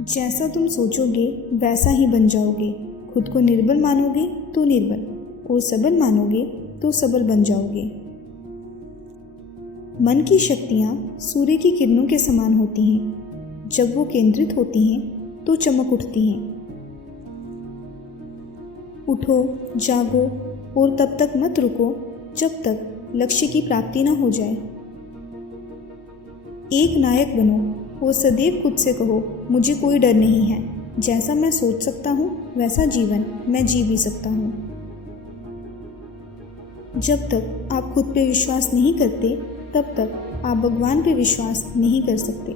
जैसा तुम सोचोगे वैसा ही बन जाओगे। खुद को निर्बल मानोगे तो निर्बल, और सबल मानोगे तो सबल बन जाओगे। मन की शक्तियाँ सूर्य की किरणों के समान होती हैं। जब वो केंद्रित होती हैं तो चमक उठती हैं। उठो, जागो और तब तक मत रुको जब तक लक्ष्य की प्राप्ति न हो जाए। एक नायक बनो और सदैव खुद से कहो, मुझे कोई डर नहीं है। जैसा मैं सोच सकता हूँ वैसा जीवन मैं जी भी सकता हूँ। जब तक आप खुद पे विश्वास नहीं करते तब तक आप भगवान पे विश्वास नहीं कर सकते।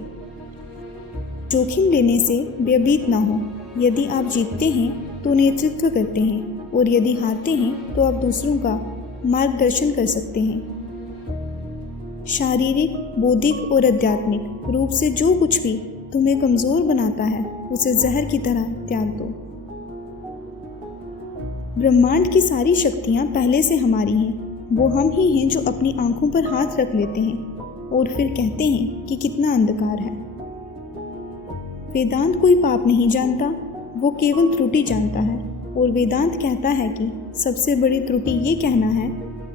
जोखिम लेने से भयभीत ना हो। यदि आप जीतते हैं तो नेतृत्व करते हैं, और यदि हारते हैं तो आप दूसरों का मार्गदर्शन कर सकते हैं। शारीरिक, बौद्धिक और आध्यात्मिक रूप से जो कुछ भी तुम्हें कमज़ोर बनाता है उसे जहर की तरह त्याग दो। ब्रह्मांड की सारी शक्तियाँ पहले से हमारी हैं। वो हम ही हैं जो अपनी आंखों पर हाथ रख लेते हैं और फिर कहते हैं कि कितना अंधकार है। वेदांत कोई पाप नहीं जानता, वो केवल त्रुटि जानता है। और वेदांत कहता है कि सबसे बड़ी त्रुटि ये कहना है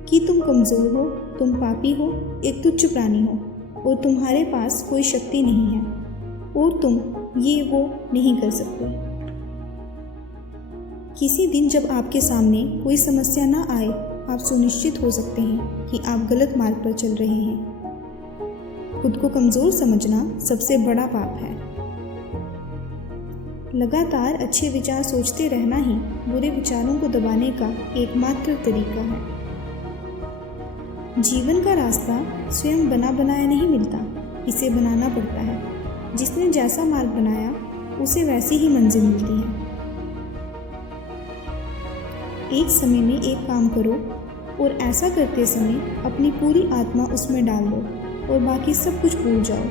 कि तुम कमज़ोर हो, तुम पापी हो, एक तुच्छ प्राणी हो, और तुम्हारे पास कोई शक्ति नहीं है और तुम ये वो नहीं कर सकते। किसी दिन जब आपके सामने कोई समस्या ना आए, आप सुनिश्चित हो सकते हैं कि आप गलत मार्ग पर चल रहे हैं। खुद को कमज़ोर समझना सबसे बड़ा पाप है। लगातार अच्छे विचार सोचते रहना ही बुरे विचारों को दबाने का एकमात्र तरीका है। जीवन का रास्ता स्वयं बना बनाया नहीं मिलता, इसे बनाना पड़ता है। जिसने जैसा मार्ग बनाया उसे वैसी ही मंजिल मिलती है। एक समय में एक काम करो और ऐसा करते समय अपनी पूरी आत्मा उसमें डाल दो और बाकी सब कुछ भूल जाओ।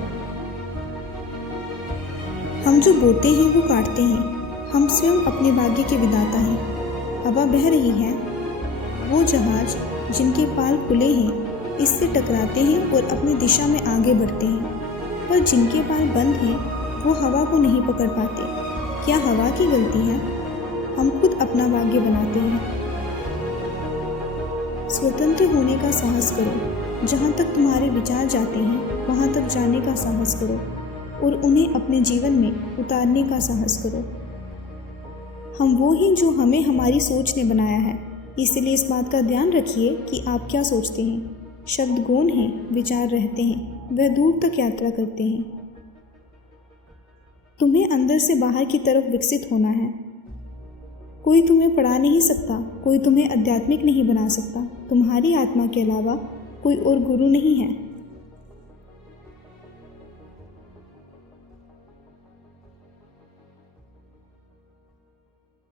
हम जो बोते हैं वो काटते हैं। हम स्वयं अपने भाग्य के विधाता हैं। हवा बह रही है, वो जहाज जिनके पाल खुले हैं इससे टकराते हैं और अपनी दिशा में आगे बढ़ते हैं, पर जिनके पाल बंद हैं वो हवा को नहीं पकड़ पाते। क्या हवा की गलती है? हम खुद अपना भाग्य बनाते हैं। स्वतंत्र होने का साहस करो। जहाँ तक तुम्हारे विचार जाते हैं वहाँ तक जाने का साहस करो और उन्हें अपने जीवन में उतारने का साहस करो। हम वो हैं जो हमें हमारी सोच ने बनाया है, इसलिए इस बात का ध्यान रखिए कि आप क्या सोचते हैं। शब्द गौण हैं, विचार रहते हैं, वह दूर तक यात्रा करते हैं। तुम्हें अंदर से बाहर की तरफ विकसित होना है। कोई तुम्हें पढ़ा नहीं सकता, कोई तुम्हें आध्यात्मिक नहीं बना सकता। तुम्हारी आत्मा के अलावा कोई और गुरु नहीं है।